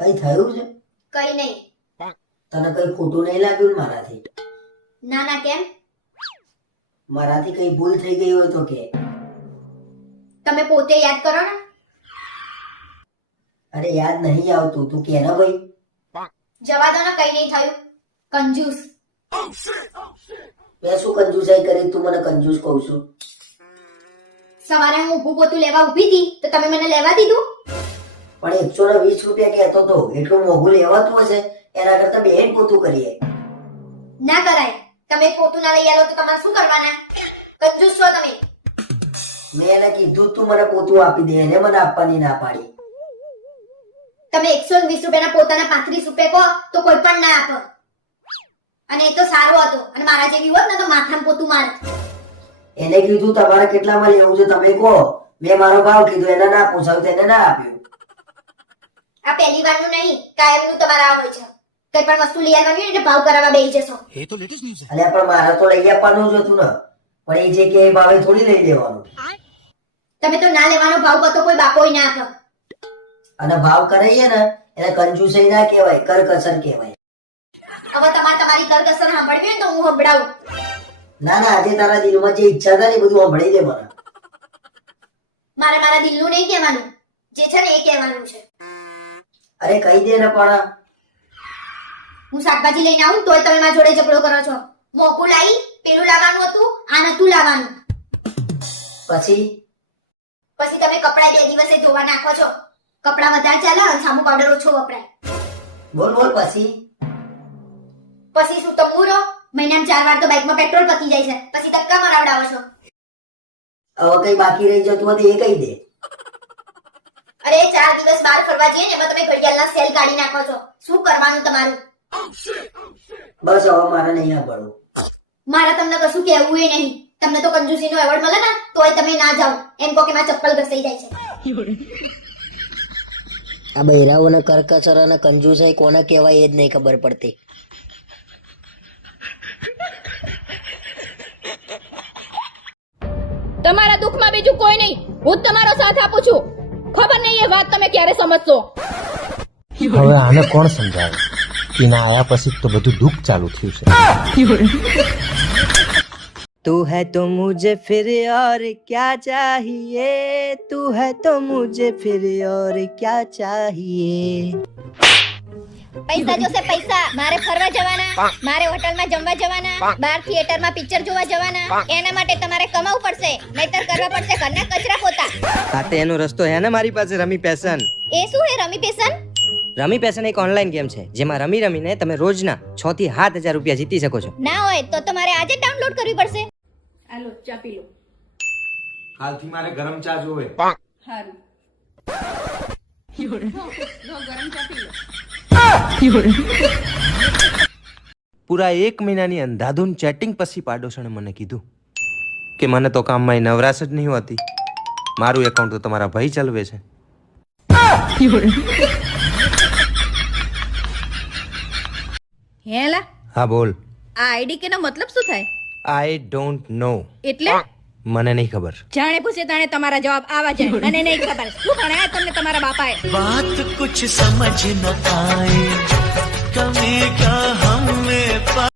કઈ થયું છે? કઈ નહીં. તને કઈ ખોટું નહીં લાગ્યું મારાથી? ના ના કેમ? મારાથી કઈ ભૂલ થઈ ગઈ હોય તો કે. તમે પોતે યાદ કરો ને. અરે યાદ નહીં આવતું. તું કે ને ભાઈ? જવા દો ને કઈ નહીં થયું. કંજૂસ. મેં શું કંજૂસાઈ કરી તું મને કંજૂસ કહું છું? સવારે હું ઊભું પોતું લેવા ઊભી હતી તો તમે મને લેવા દીધું? પણ એકસો ને વીસ રૂપિયા કહેતો તો એટલું મોંઘું લેવાતું હશે. એના કરતા બેન પોતું કરીએ. ના કરાય. તમે પોતું ના લઈ આવો તો તમારે શું કરવાના? કંજૂસ છો તમે. મેં એને કીધું તું મને પોતું આપી દે એને મને આપવાની ના પાડી. તમે એકસો વીસ રૂપિયાના પોતાના પાંત્રીસ રૂપિયા કહો તો કોઈ પણ ના આપો. અને એ તો સારો હતો. અને મારા જેવી હોત ને તો માથામાં પોતું મારત એને કીધું તમારે કેટલામાં લેવું છે તમે કહો. મેં મારો ભાવ કીધો એને ના પૂછાયું એને ના આપ્યું. આ પહેલી વારનું નહીં કાયમનું તમારા હોય છે. કઈ પણ વસ્તુ લઈ આવવાની એટલે ભાવ કરાવવા બેસી જશો. એ તો લેટેસ્ટ ન્યૂઝ છે. અલ્યા પણ મારે તો લઈ આપવાનું જ હતું ને. પણ એ જે કે એ ભાવે થોડી લઈ લેવાનું. તમે તો ના લેવાનો ભાવ કતો કોઈ બાપોય ના આપો. અને ભાવ કરાઈએ ને એને કંજૂસઈ ના કહેવાય કરકસર કહેવાય. હવે તમારે તમારી કરકસર સાંભળવી હોય તો હું સંભળાવું. ના ના આજે તારા દિલમાં જે ઈચ્છા થાય ને બધું સંભળી દે મને. મારે મારા દિલનું નહીં કહેવાનું. જે છે ને એ કહેવાનું છે. અરે કહી દે ને પણ. હું શાકભાજી લઈને આવું તોય તમે મારા જોડે ઝઘડો કરો છો. મોકું લાવી પેલું લાવવાનું હતું આ નતું લાવવાનું. પછી? પછી તમે કપડા બે દિવસે ધોવા નાખો છો. કપડા વધારે ચાલે અને સામુ પાવડર ઓછો વપરાય. બોલ બોલ પછી? પછી શું તંબુ રહો? મહિનામાં ચાર વાર તો બાઇકમાં પેટ્રોલ પતી જાય છે. પછી ધક્કા મરાવડાવો છો. હવે કઈ બાકી રહી જતું હોય તો એ કહી દે. અરે ચાર દિવસ બહાર ફરવા જઈએ ને એમાં તમે ઘડિયાળના સેલ કાઢી નાખો છો. શું કરવાનું તમારું? બસ હવે મારે નહીં સાંભળવું. મારે તમને કશું કહેવું એ નહીં. તમને તો કંજૂસીનો એવોર્ડ મળે ને તોય તમે ના જાઓ. એમ કહો કે મારા ચપ્પલ ઘસાઈ જાય છે. આ બૈરાઓને કરકસર અને કંજુસાઈ કોને કહેવાય એ જ નહીં ખબર પડતી. તમારા દુઃખમાં બીજું કોઈ નહીં. હું તમારો સાથ આપું છું. વાત તમે ક્યારે સમજશો હવે આને કોણ સમજાવે એના આયા પછી તો બધું દુઃખ ચાલુ થયું છે तू है तो मुझे फिर और क्या चाहिए तू है तो मुझे फिर और क्या चाहिए પૈસા જોશે પૈસા. મારે ફરવા જવાના મારે હોટલમાં જમવા જવાના બાર થિયેટરમાં પિક્ચર જોવા જવાના. એના માટે તમારે કમાવું પડશે નહીતર કરવા પડશે ઘરના કચરા પોતા. હા તો એનો રસ્તો હે ને મારી પાસે રમી પેશન. એ શું હે રમી પેશન? રમી પેશન એક ઓનલાઈન ગેમ છે જેમાં રમી રમીને તમે રોજના છ થી સાત હજાર રૂપિયા જીતી શકો છો. ના હોય તો તમારે આજે ડાઉનલોડ કરવી પડશે. હાલો ચા પી લો. હાલથી મારે ગરમ ચા જોવે. હારું. પૂરા એક મહિનાની અંધાધૂન ચેટિંગ પછી પાડોશણે મને કીધું કે મને તો કામમાં એ નવરાશ જ નહીં હોતી. મારું એકાઉન્ટ તો તમારા ભાઈ ચલવે છે. હેલા. હા બોલ. આ આઈડી કેનો મતલબ શું થાય? આઈ ડોન્ટ નો એટલે? મને નહીં ખબર. જાણે પૂછે તાણે તમારા જવાબ આવા જાય. મને નહીં ખબર. શું ભણાય તમને તમારા બાપાએ? વાત કુછ સમજ ન આય કમે ક્યા હમે